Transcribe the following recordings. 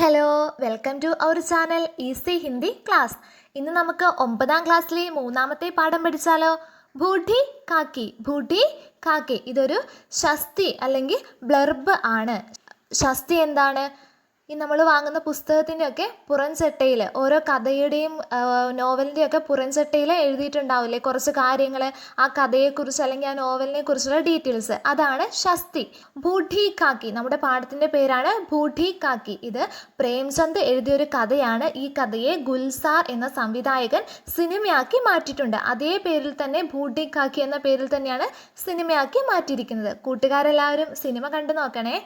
Hello, welcome to our channel easy Hindi class. ഇന്ന് നമുക്ക് 9ാം ക്ലാസ്സിലെ 3ാമത്തെ പാഠം പഠിച്ചാലോ? ബൂഢി കാക്കി. ബൂഢി കാക്കി ഇതൊരു ഷസ്തി അല്ലെങ്കിൽ ബ്ലർബ് ആണ്. ഷസ്തി എന്താണ്? നമ്മൾ വാങ്ങുന്ന പുസ്തകത്തിൻ്റെയൊക്കെ പുറംചട്ടയിൽ ഓരോ കഥയുടെയും നോവലിൻ്റെയൊക്കെ പുറംചട്ടയിൽ എഴുതിയിട്ടുണ്ടാവില്ലേ കുറച്ച് കാര്യങ്ങൾ, ആ കഥയെക്കുറിച്ച് അല്ലെങ്കിൽ ആ നോവലിനെ കുറിച്ചുള്ള ഡീറ്റെയിൽസ്, അതാണ് ഷസ്തി. ബൂഢി കാക്കി നമ്മുടെ പാഠത്തിൻ്റെ പേരാണ് ബൂഢി കാക്കി. ഇത് പ്രേംചന്ദ് എഴുതിയൊരു കഥയാണ്. ഈ കഥയെ ഗുൽസാർ എന്ന സംവിധായകൻ സിനിമയാക്കി മാറ്റിയിട്ടുണ്ട്. അതേ പേരിൽ തന്നെ ബൂഢി കാക്കി എന്ന പേരിൽ തന്നെയാണ് സിനിമയാക്കി മാറ്റിയിരിക്കുന്നത്. കൂട്ടുകാരെല്ലാവരും സിനിമ കണ്ടു നോക്കണേ.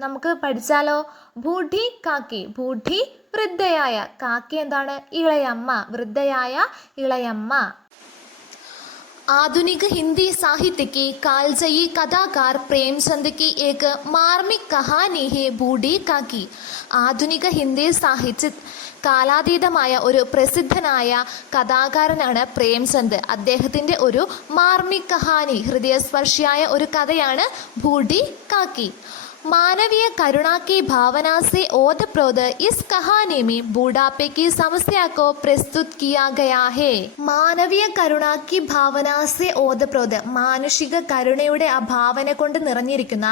നമുക്ക് പഠിച്ചാലോ? ബൂഢി കാക്കി. ബൂഢി വൃദ്ധയായ, കാക്കി എന്താണ്? ഇളയമ്മ, വൃദ്ധയായ ഇളയമ്മ. आधुनिक हिंदी साहित्य के कालजयी कथाकार प्रेमचंद की एक मार्मिक कहानी है बूढ़ी काकी. ആധുനിക ഹിന്ദി സാഹിത്യ കാലാതീതമായ ഒരു പ്രസിദ്ധനായ കഥാകാരനാണ് പ്രേംചന്ദ്. അദ്ദേഹത്തിൻ്റെ ഒരു മാർമിക് കഹാനി, ഹൃദയസ്പർശിയായ ഒരു കഥയാണ് ബൂഢി കാക്കി. मानवीय करुणा की भावना से ओतप्रोत इस कहानी में बूढ़ापे की समस्या को प्रस्तुत किया गया है. മാനവീയ കരുണ की भावना से ओतप्रोत, മാനുഷിക കരുണയുടെ ആ ഭാവന കൊണ്ട് നിറഞ്ഞിരിക്കുന്ന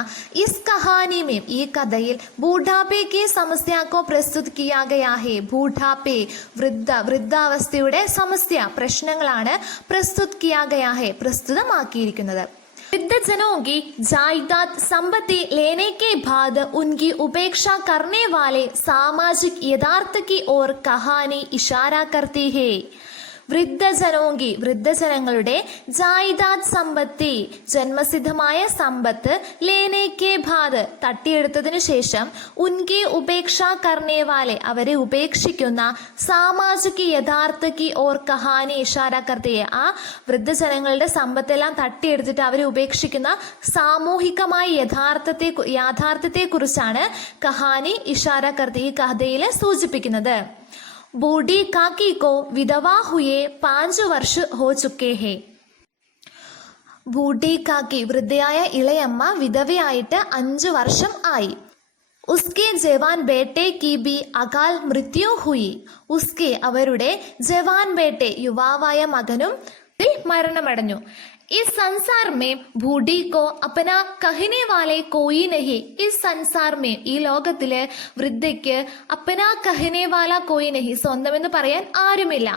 ഇസ് കഹാനി में, ഈ കഥയിൽ ബൂഢാപ്പെ की समस्या को प्रस्तुत किया गया है. ബൂഢാപ്പെ വൃദ്ധാവസ്ഥയുടെ സമസ്യ, പ്രശ്നങ്ങളാണ് പ്രസ്തുത് किया गया है, പ്രസ്തുതമാക്കിയിരിക്കുന്നത്. वृद्धजनों की जायदाद संपत्ति लेने के बाद उनकी उपेक्षा करने वाले सामाजिक यथार्थ की ओर कहानी इशारा करती है. വൃദ്ധജനോങ്കി, വൃദ്ധജനങ്ങളുടെ ജായിദാദ് സമ്പത്തി, ജന്മസിദ്ധമായ സമ്പത്ത്, ലേനേക്കെ ഭാത് തട്ടിയെടുത്തതിനു ശേഷം, ഉൻകെ ഉപേക്ഷ കർണേവാലെ അവരെ ഉപേക്ഷിക്കുന്ന, സാമാജിക യഥാർത്ഥക്ക് ഓർ കഹാനി ഇഷാര കർത്തിയെ ആ വൃദ്ധജനങ്ങളുടെ സമ്പത്തെല്ലാം തട്ടിയെടുത്തിട്ട് അവരെ ഉപേക്ഷിക്കുന്ന സാമൂഹികമായ യാഥാർത്ഥ്യത്തെക്കുറിച്ചാണ് കഹാനി ഇഷാര കർത്തി ഈ കഥയിൽ സൂചിപ്പിക്കുന്നത്. बूढ़ी काकी को विधवा हुए 5 वर्ष हो चुके हैं. ബൂഢി കാക്കി വൃദ്ധയായ ഇളയമ്മ വിധവയായിട്ട് 5 വർഷം ആയി. ഉസ്കെ ജവാൻ ബേട്ടെ കി ബി അകാൽ മൃത്യു ഹുയി. ഉസ്കെ അവരുടെ ജവാൻ ബേട്ടെ യുവാവായ മകനും മരണമടഞ്ഞു. इस संसार में बूढ़ी को अपना कहने वाले कोई नहीं. इस संसार में, ഈ ലോകത്തില് വൃദ്ധയ്ക്ക് അപ്പന കഹനെ വാല കോയി നഹി, സ്വന്തമെന്ന് പറയാൻ ആരുമില്ല.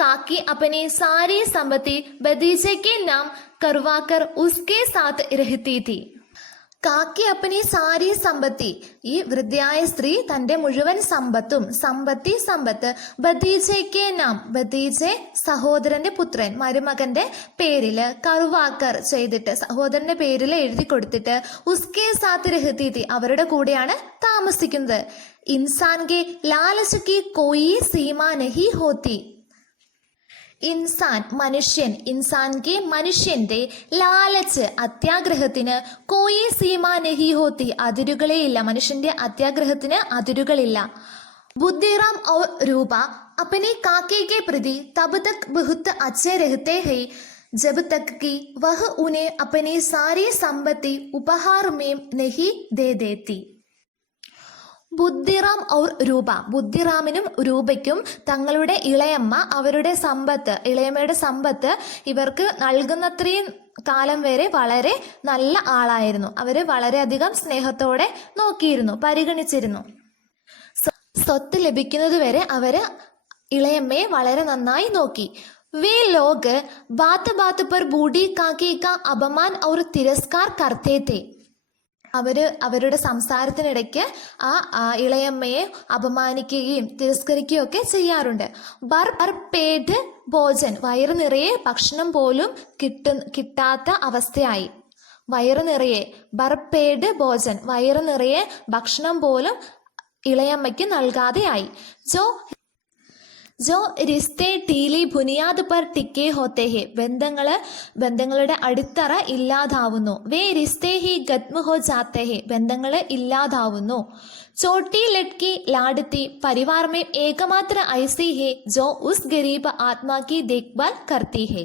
കാക്കി अपनी सारी संपत्ति भतीजे के नाम करवाकर उसके साथ रहती थी. കാക്കി അപ്പനി സാരി സമ്പത്തി, ഈ വൃദ്ധയായ സ്ത്രീ തൻ്റെ മുഴുവൻ സമ്പത്തും, സമ്പത്ത് ഭതീജയ്ക്ക് നാം, ഭതീജെ സഹോദരന്റെ പുത്രൻ, മരുമകന്റെ പേരിൽ, കറുവാക്കർ ചെയ്തിട്ട് സഹോദരന്റെ പേരിൽ എഴുതി കൊടുത്തിട്ട്, ഉസ്കെ സാത്ത് രഹതീതി അവരുടെ കൂടെയാണ് താമസിക്കുന്നത്. ഇൻസാൻ കെ ലാലച്ച് കി കോയി സീമ നഹി ഹോത്തി. ഇൻസാൻ മനുഷ്യൻ, ഇൻസാൻകെ മനുഷ്യന്റെ, ലാലച്ച് അത്യാഗ്രഹത്തിന്, കോയി സീമ നഹി ഹോത്തി അതിരുകളെയില്ല, മനുഷ്യന്റെ അത്യാഗ്രഹത്തിന് അതിരുകളില്ല. ബുദ്ധിറാം ഔർ രൂപ अपने काके के प्रति तब तक बहुत अच्छे रहते हैं जब तक कि वह उन्हें अपनी सारी संपत्ति उपहार में नहीं दे देती. ബുദ്ധിറാം ഔർ രൂപ, ബുദ്ധിറാമിനും രൂപയ്ക്കും തങ്ങളുടെ ഇളയമ്മ അവരുടെ സമ്പത്ത്, ഇളയമ്മയുടെ സമ്പത്ത് ഇവർക്ക് നൽകുന്നത്രയും കാലം വരെ വളരെ നല്ല ആളായിരുന്നു. അവർ വളരെയധികം സ്നേഹത്തോടെ നോക്കിയിരുന്നു, പരിഗണിച്ചിരുന്നു. സ്വത്ത് ലഭിക്കുന്നതുവരെ അവര് ഇളയമ്മയെ വളരെ നന്നായി നോക്കി. വേ ലോഗ് ബാത്ത് ബാത്ത് പർ ബൂഢി കാക്കി കാ അപമാൻ ഔർ തിരസ്കാർ കർത്തേ थे. അവരുടെ സംസാരത്തിനിടയ്ക്ക് ആ ഇളയമ്മയെ അപമാനിക്കുകയും തിരസ്കരിക്കുകയും ഒക്കെ ചെയ്യാറുണ്ട്. ബർ പേഡ് ഭോജൻ, വയറു നിറയെ ഭക്ഷണം പോലും കിട്ടാത്ത അവസ്ഥയായി. വയറു നിറയെ ബർപേഡ് ഭോജൻ, വയറു നിറയെ ഭക്ഷണം പോലും ഇളയമ്മയ്ക്ക് നൽകാതെയായി. ജോ റിസ്തേ ടീലി ബുനിയാദ് പർ ടിക്കെ ഹോത്തെ ഹെ, ബന്ധങ്ങളുടെ അടിത്തറ ഇല്ലാതാവുന്നു. വേ റിസ്തേ ഹി ഖത്മ് ഹോ ജാത്തെ ഹെ, ബന്ധങ്ങൾ ഇല്ലാതാവുന്നു. ചോട്ടി ലട്കി ലാഡത്തി പരിവാർ മേ ഏകമാത്ര ഐസി ഹെ ജോ ഉസ് ഗരീബ് ആത്മാ കി ദേഖ്ഭാൽ കർത്തി ഹെ.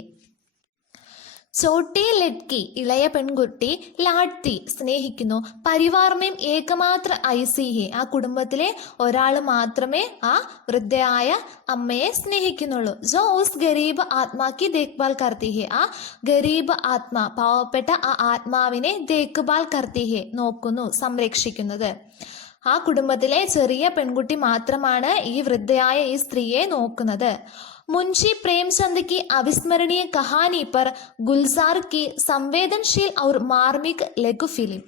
ചോട്ടി ലഡ്കി ഇളയ പെൺകുട്ടി ലാഡ്തി സ്നേഹിക്കുന്നു. പരിവാർമേം ഏകമാത്ര ഐസിഹി ആ കുടുംബത്തിലെ ഒരാൾ മാത്രമേ ആ വൃദ്ധയായ അമ്മയെ സ്നേഹിക്കുന്നുള്ളൂ. ജോ ഉസ് ഗരീബ് ആത്മാക്കി ദേഖ്ഭാൽ കർത്തി ഹെ ആ ഗരീബ് ആത്മാ പാവപ്പെട്ട ആ ആത്മാവിനെ ദേഖ്ഭാൽ കർത്തി ഹെ നോക്കുന്നു, സംരക്ഷിക്കുന്നത്. ആ കുടുംബത്തിലെ ചെറിയ പെൺകുട്ടി മാത്രമാണ് ഈ വൃദ്ധയായ ഈ സ്ത്രീയെ നോക്കുന്നത്. मुंशी प्रेमचंद की अविस्मरणीय कहानी पर गुलजार की संवेदनशील और मार्मिक लघु फिल्म.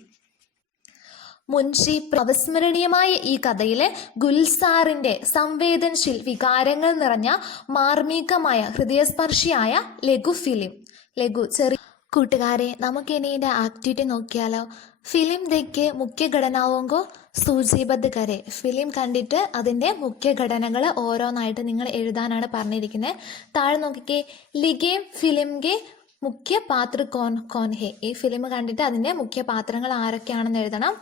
മുൻഷി അവിസ്മരണീയമായ ഈ കഥയിലെ ഗുൽസാറിന്റെ സംവേദനശീൽ വികാരങ്ങൾ നിറഞ്ഞ മാർമികമായ ഹൃദയസ്പർശിയായ ലഘു ഫിലിം. ലഘു ചെറിയ കൂട്ടുകാരെ, നമുക്കിനി ഇതിൻ്റെ ആക്ടിവിറ്റി നോക്കിയാലോ. ഫിലിം ദേഖ് മുഖ്യ ഘടനാവുങ്കോ സൂചിബദ്ധ കരെ. ഫിലിം കണ്ടിട്ട് അതിൻ്റെ മുഖ്യ ഘടനകൾ ഓരോന്നായിട്ട് നിങ്ങൾ എഴുതാനാണ് പറഞ്ഞിരിക്കുന്നത്. താഴെ നോക്കിക്കേ, ലിഗേ ഫിലിം ഗെ മുഖ്യ പാത്ര കോൻ കോൻ ഹെ. ഈ ഫിലിം കണ്ടിട്ട് അതിൻ്റെ മുഖ്യ പാത്രങ്ങൾ ആരൊക്കെയാണെന്ന് എഴുതണം.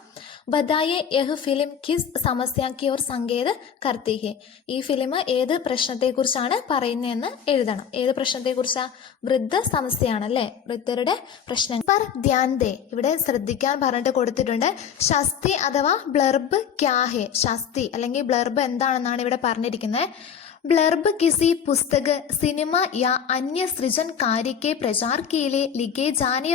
ബതായെ യഹ് ഫിലിം കിസ് സമസ്യ കി ഓർ സങ്കേത് കർത്തി ഹെ. ഈ ഫിലിം ഏത് പ്രശ്നത്തെക്കുറിച്ചാണ് പറയുന്നതെന്ന് എഴുതണം. ഏത് പ്രശ്നത്തെക്കുറിച്ചാണ്? വൃദ്ധ സമസ്യയാണല്ലേ, വൃദ്ധരുടെ പ്രശ്നം. പർ ധ്യാൻ ദേ, ഇവിടെ ശ്രദ്ധിക്കാൻ പറഞ്ഞിട്ട് കൊടുത്തിട്ടുണ്ട്. ശസ്തി അഥവാ ബ്ലർബ് ക്യാ ഹെ. ശസ്തി അല്ലെങ്കിൽ ബ്ലർബ് എന്താണെന്നാണ് ഇവിടെ പറഞ്ഞിരിക്കുന്നത്. ब्लर्ब किसी पुस्तक, सिनेमा या अन्य सृजन कार्य के प्रचार के लिए लिखे जाने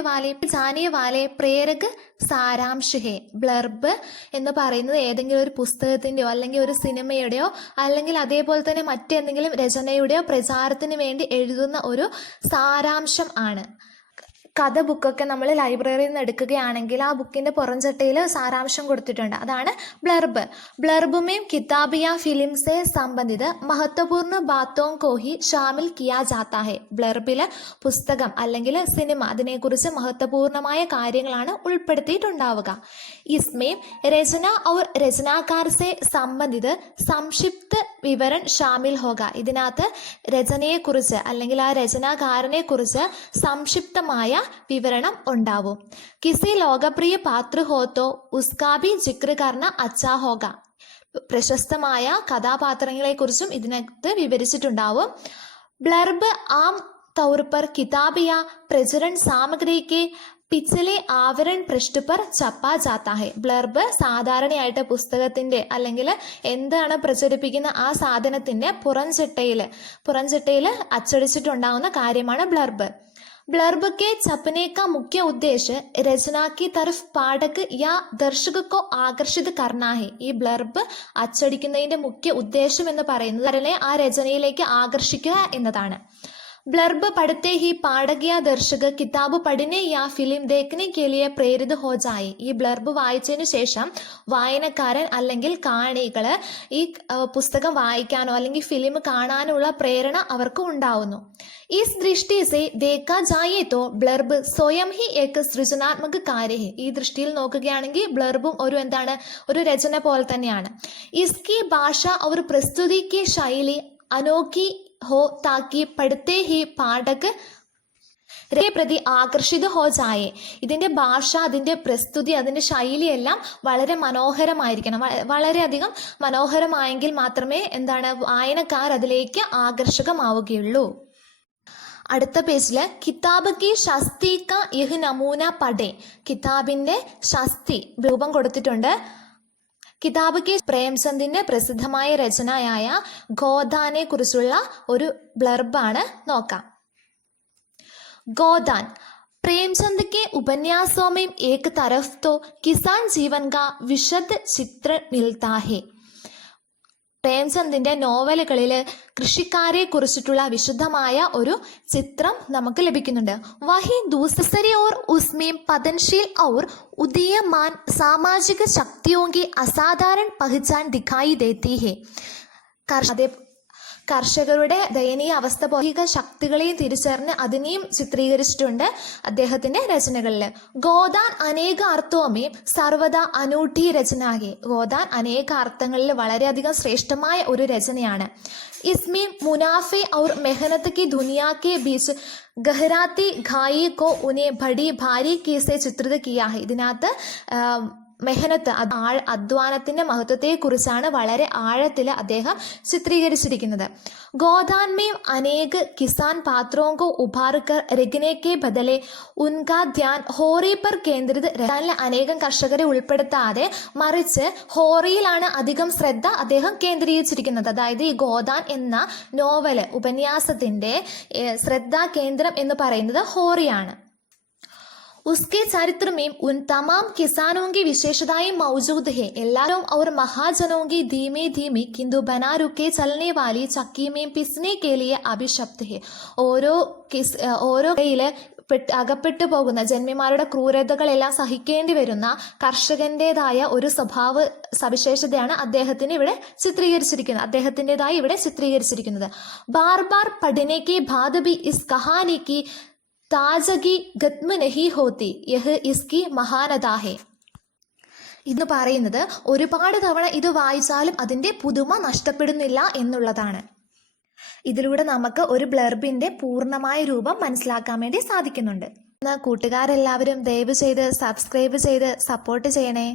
वाले പ്രേരക സാരാംശ് ഹേ. ബ്ലർബ് എന്ന് പറയുന്നത് ഏതെങ്കിലും ഒരു പുസ്തകത്തിൻ്റെയോ അല്ലെങ്കിൽ ഒരു സിനിമയുടെയോ അല്ലെങ്കിൽ അതേപോലെ തന്നെ മറ്റെന്തെങ്കിലും രചനയുടെയോ പ്രചാരത്തിന് വേണ്ടി എഴുതുന്ന ഒരു സാരാംശം ആണ്. കഥ ബുക്കൊക്കെ നമ്മൾ ലൈബ്രറിയിൽ നിന്ന് എടുക്കുകയാണെങ്കിൽ ആ ബുക്കിൻ്റെ പുറംചട്ടയിൽ സാരാംശം കൊടുത്തിട്ടുണ്ട്, അതാണ് ബ്ലർബ്. ബ്ലർബുമേം കിതാബിയ ഫിലിം സെ സംബന്ധിത മഹത്വപൂർണ്ണ ബാത്തോം കോഹി ഷാമിൽ കിയാ ജാത്താ ഹെ. ബ്ലർബിൽ പുസ്തകം അല്ലെങ്കിൽ സിനിമ അതിനെക്കുറിച്ച് മഹത്വപൂർണ്ണമായ കാര്യങ്ങളാണ് ഉൾപ്പെടുത്തിയിട്ടുണ്ടാവുക. ഇസ്മേം രചന ഔർ രചനാകാർ സെ സംബന്ധിത സംക്ഷിപ്ത വിവരൺ ഷാമിൽ ഹോഗ. ഇതിനകത്ത് രചനയെക്കുറിച്ച് അല്ലെങ്കിൽ ആ രചനാകാരനെ കുറിച്ച് സംക്ഷിപ്തമായ വിവരണം ഉണ്ടാവും. കിസി ലോകപ്രിയ പാത്ര ഹോ തോ ഉസ്കാ ഭി ജിക്ർ കർന അച്ഛാ ഹോഗ. പ്രശസ്തമായ കഥാപാത്രങ്ങളെ കുറിച്ചും ഇതിനകത്ത് വിവരിച്ചിട്ടുണ്ടാവും. ബ്ലർബ് ആം തൗർ പർ കിതാബ് യാ പ്രചरण സാമഗ്രി के പിച്ചലെ ആവരൺ പൃഷ്ഠ പർ ചപ്പാ ജാത്താ ഹെ. ബ്ലർബ് സാധാരണയായിട്ട് പുസ്തകത്തിൻ്റെ അല്ലെങ്കിൽ എന്താണ് പ്രചരിപ്പിക്കുന്ന ആ സാധനത്തിൻ്റെ പുറംചട്ടയിൽ അച്ചടിച്ചിട്ടുണ്ടാവുന്ന കാര്യമാണ് ബ്ലർബ്. ब्लर्ब के छपने का मुख्य उद्देश्य रचना की तरफ पाठक या दर्शक को आकर्षित करना है. ഈ ബ്ലർബ് അച്ചടിക്കുന്നതിന്റെ മുഖ്യ ഉദ്ദേശം എന്ന് പറയുന്നത് ആ രചനയിലേക്ക് ആകർഷിക്കുക എന്നതാണ്. ब्लर्ब पढ़ते ही पाठक या दर्शक किताब पढ़ने या फिल्म देखने के लिए प्रेरित हो जाए. ഈ ബ്ലർബ് വായിച്ചതിന് ശേഷം വായനക്കാരൻ അല്ലെങ്കിൽ കാണികൾ ഈ പുസ്തകം വായിക്കാനോ അല്ലെങ്കിൽ ഫിലിം കാണാനുള്ള പ്രേരണ അവർക്ക് ഉണ്ടാവുന്നു. इस दृष्टि से देखा जाए तो ब्लर्ब स्वयं ही एक सृजनात्मक कार्य है. ഈ ദൃഷ്ടിയിൽ നോക്കുകയാണെങ്കിൽ ബ്ലർബും ഒരു രചന പോലെ തന്നെയാണ്. इसकी भाषा और प्रस्तुति की शैली अनोखी हो ताकि पढ़ते ही पाठक പ്രതി ആകർഷിത ഹോ ജായേ. ഇതിൻ്റെ ഭാഷ, അതിൻ്റെ പ്രസ്തുതി, അതിൻ്റെ ശൈലിയെല്ലാം വളരെ മനോഹരമായിരിക്കണം. വളരെയധികം മനോഹരമായെങ്കിൽ മാത്രമേ വായനക്കാർ അതിലേക്ക് ആകർഷകമാവുകയുള്ളൂ. അടുത്ത പേജിൽ കിതാബ് കി ശസ്തി കാ യഹ് നമൂന പഠേ. കിതാബിൻ്റെ ശസ്തി രൂപം കൊടുത്തിട്ടുണ്ട്. കിതാബ് കെ പ്രേംചന്ദിന്റെ പ്രസിദ്ധമായ രചനയായ ഗോദാനെ കുറിച്ചുള്ള ഒരു ബ്ലർബാണ് നോക്കാം. गोदान प्रेमचंद के उपन्यासों में एक तरफ तो किसान जीवन का विशद चित्र मिलता है. പ്രേംചന്ദിന്റെ നോവലുകളിൽ കൃഷിക്കാരെ കുറിച്ചിട്ടുള്ള വിശുദ്ധമായ ഒരു ചിത്രം നമുക്ക് ലഭിക്കുന്നുണ്ട്. വഹി दूसरी ओर उसमें पतनशील और उदीयमान सामाजिक शक्तियों की असाधारण पहचान दिखाई देती है. കർഷകരുടെ ദയനീയ അവസ്ഥ ഭൗതിക ശക്തികളെയും തിരിച്ചറിഞ്ഞ് അതിനെയും ചിത്രീകരിച്ചിട്ടുണ്ട് അദ്ദേഹത്തിന്റെ രചനകളിൽ. ഗോദാൻ അനേക അർത്ഥവുമേ സർവദാ അനൂഠി രചനാകെ. ഗോദാൻ അനേക അർത്ഥങ്ങളിൽ വളരെയധികം ശ്രേഷ്ഠമായ ഒരു രചനയാണ്. इसमें मुनाफे और मेहनत की दुनिया के बीच गहराती घाई को उन्हें बड़ी भारी से चित्रित किया है. ഇതിനകത്ത് മെഹനത്ത് അധ്വാനത്തിൻ്റെ മഹത്വത്തെക്കുറിച്ചാണ് വളരെ ആഴത്തിൽ അദ്ദേഹം ചിത്രീകരിച്ചിരിക്കുന്നത്. ഗോദാൻ में अनेक किसान पात्रों को उभार कर रखने के बदले उनका ध्यान ഹോറി पर കേന്ദ്രിത. അനേകം കർഷകരെ ഉൾപ്പെടുത്താതെ മറിച്ച് ഹോറിയിലാണ് അധികം ശ്രദ്ധ അദ്ദേഹം കേന്ദ്രീകരിച്ചിരിക്കുന്നത്. അതായത് ഈ ഗോദാൻ എന്ന നോവല് ഉപന്യാസത്തിൻ്റെ ശ്രദ്ധാകേന്ദ്രം എന്ന് പറയുന്നത് ഹോറിയാണ്. उसके चरित्र में उन तमाम किसानों की विशेषताएं मौजूद है. എല്ലാവരും और महाजनों की धीमे धीमे किंतु बना रुके चलने वाली चक्की में पिसने के लिए अभिशप्त है. ഓരോ അകപ്പെട്ടു പോകുന്ന ജന്മിമാരുടെ ക്രൂരതകളെല്ലാം സഹിക്കേണ്ടി വരുന്ന കർഷകൻ്റെതായ ഒരു സ്വഭാവ സവിശേഷതയാണ് അദ്ദേഹത്തിൻ്റെതായി ഇവിടെ ചിത്രീകരിച്ചിരിക്കുന്നത്. ബാർ ബാർ പഠനെ കെ ബാദ് ഭി ഇസ് കഹാനി കി താജഗി ഖത്മ നഹി ഹോത്തി യഹ് ഇസ്കി മഹാനതാ ഹെ. ഇന്ന് പറയുന്നത് ഒരുപാട് തവണ ഇത് വായിച്ചാലും അതിൻ്റെ പുതുമ നഷ്ടപ്പെടുന്നില്ല എന്നുള്ളതാണ്. ഇതിലൂടെ നമുക്ക് ഒരു ബ്ലർബിൻ്റെ പൂർണ്ണമായ രൂപം മനസ്സിലാക്കാൻ വേണ്ടി സാധിക്കുന്നുണ്ട്. കൂട്ടുകാരെല്ലാവരും ദയവ് ചെയ്ത് സബ്സ്ക്രൈബ് ചെയ്ത് സപ്പോർട്ട് ചെയ്യണേ.